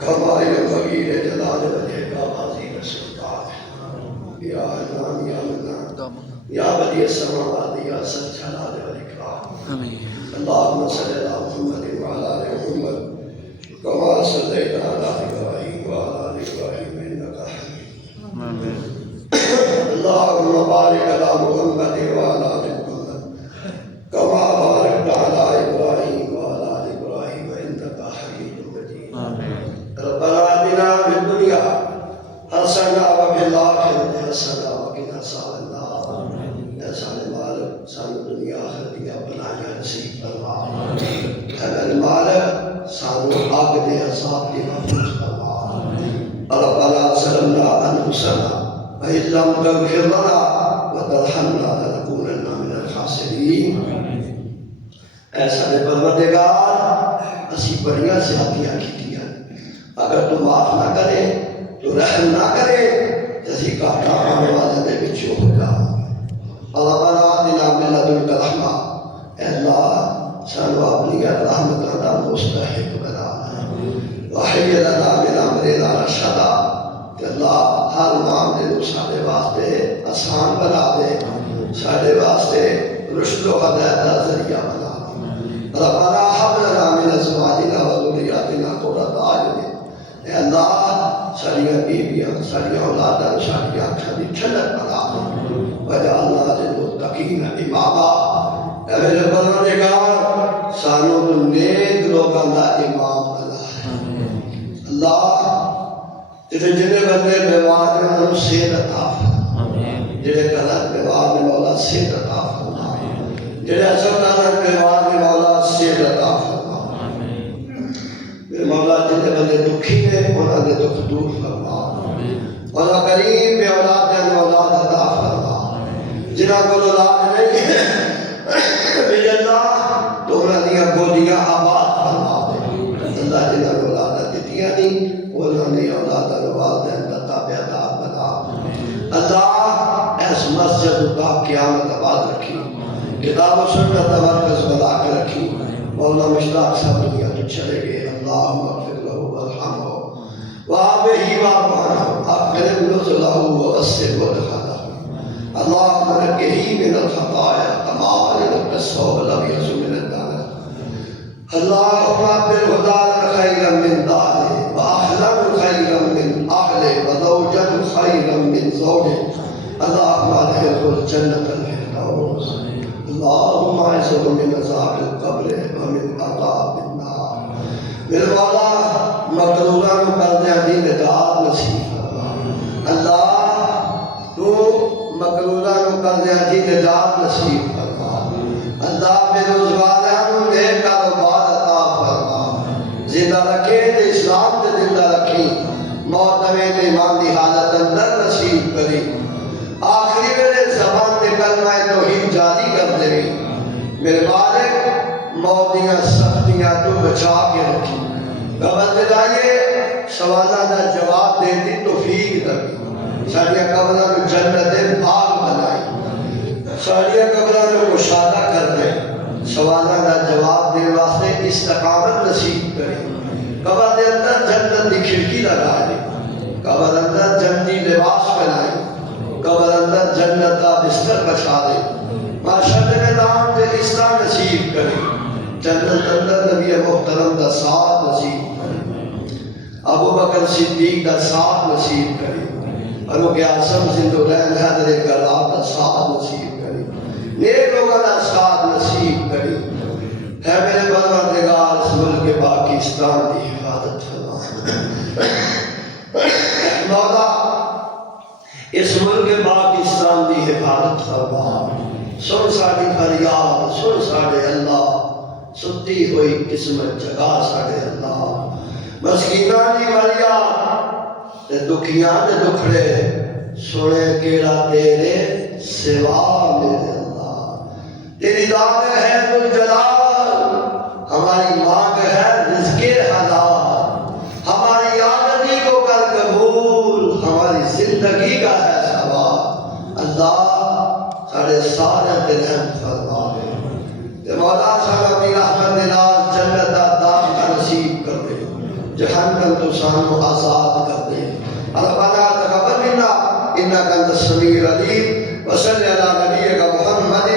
كما ينبغي لجلال وجهك وعظيم سلطانك يا عدنان يا منان يا بديع السماوات يا ذا الجلال والإكرام. اللهم صل على محمد وعلى آل محمد كما صليت على إبراهيم وعلى آل إبراهيم إنك حميد مجيد. اللهم بارك على محمد وعلى آل محمد كما باركت على إبراهيم وعلى آل إبراهيم إنك حميد مجيد. ربنا آتنا في الدنيا حسنة وفي الآخرة حسنة وقنا عذاب النار. يا سال مالک سانو دنیا آخرت بنایا نصیب فرما. اے مالک سانو آگ دے عذاب دی محفوظ فرما. ربنا ظلمنا أنفسنا وإن لم تغفر لنا وترحمنا لنكونن من الخاسرين. اے سارے پروردگار اسی بڑیاں زیادتیاں کیتیاں، اگر تو معاف نہ کرے تو رحم نہ کرے اسی گھاٹا پانے والے دے وچوں ہو جاؤ. ربنا آتنا من لدنک رحمہ. اے اللہ سانو اپنی رحمتاں دا مستحق بنا. وحی لنا من امرنا رشدا. کہ اللہ ہر معاملے کو سارے واسطے آسان بنا دے، سارے واسطے رشد و ہدایت کا ذریعہ بنا. ربنا هب لنا من ازواجنا وذرياتنا قرۃ اعین. اے اللہ ساریاں بیویاں ساریاں اولاداں ساریاں اکھاں دی ٹھنڈک بنا. وجعلنا للمتقین اماما. اے میرے پروردگار سانو تو نیک لوگاں دا امام بنا. اللہ جتنے جنے بندے بیمار ہیں انہوں نے صحت عطا فرما. جڑے غلط بیمار نے مولا صحت عطا فرما. جڑے ہسپتال بیمار نے مولا صحت عطا فرما. میرے مولا جتنے بندے دکھی نے انہوں نے دکھ دور فرما. مولا کریم میں اولاد نے اولاد عطا فرما. جنہاں کو اولاد نہیں ہے میرے اللہ تو انہوں نے گودیاں آباد فرما دے. اللہ جنہاں کو اولاد دیتیاں نہیں انہوں نے اولاد والدین کا تابعدار بنا. اللہ اس مسجد کا قیامت آباد رکھی. کتاب و سنت مرکز بنا کر رکھی. مولا مشتاق صاحب دنیا تو چلے گئے. اللہم اغفر لہو وارحمہ وآبہ وآبانہ اقرب نزلہ ووسع مدخلہ. اللہم نقہ من الخطایا کما ينقى الثوب الابيض من الدنس. اللہم ابدلہ دارا خیرا من دارہ وأهلا خيرا من أهله وزوجا خيرا من زوجه. اللهم أدخله الجنة الفردوس. اللهم أعصه من عذاب القبر ومن عذاب النار. میرے مولا مقروران و پردیاں دی نجات نصیب فرما. اللہ تو مقروران و پردیاں دی نجات نصیب فرما. اللہ میرے روزگاران و نیک کاروبار عطا فرما. زندہ رکھے تے اسلام تے زندہ رکھی. موت میں ایمان دی حالت اندر نصیب کری. آخری میرے زبان تے کلمہ توحید جاری کر دے. میرے مالک موت دیاں سختیاں تو بچا کے رکھی. قبر دلائیے سوالہ دا جواب دیتی توفیق دبی. ساڑیاں قبرہ کو جنت باغ بنائی. ساڑیاں قبرہ کو مشاہدہ کر دے. سوالہ دا جواب دے واسطے استقامت نصیب کرے. قبر دے اندر جنت دی کھڑکی لگا دے. قبر اندر جنتی لباس بنائے. قبر اندر جنت کا بستر بچا دے. معاشرت میں نام دے اسلام نصیب کرے. جنت اندر نبی محترم دا ساتھ نصیب کرے. ابو بکر صدیق دا ساتھ نصیب کرے. فاروق اعظم زندورین حیدر کرار دا ساتھ نصیب کرے. نیک لوگوں دا ساتھ نصیب کرے. اے میرے پروردگار اس ملک پاکستان دی حفاظت فرما. مولا اس ملک پاکستان دی حفاظت فرما. سن ساڑی فریاد سن ساڑے اللہ. ستی ہوئی قسمت جگہ ساڑے اللہ. مسکینان دی فریاد تے دکھیاں دے دکھڑے سنے کیڑا تیرے سوا میرے اللہ. تیری ذات ہے ذوالجلال. ہماری مانگ ہے رزق حلال. ہماری آمدنی کو کر قبول. ہماری زندگی کا ہے سوال. اللہ سارے سارے دل ہم فرما دے. مولا صاحب اپنی رحمت ناز جنت دا داخلہ نصیب کر دے. جہنم تو سانو آزاد کر دے ربنا تقبل منا انك انت السميع العليم وصل على نبيك محمد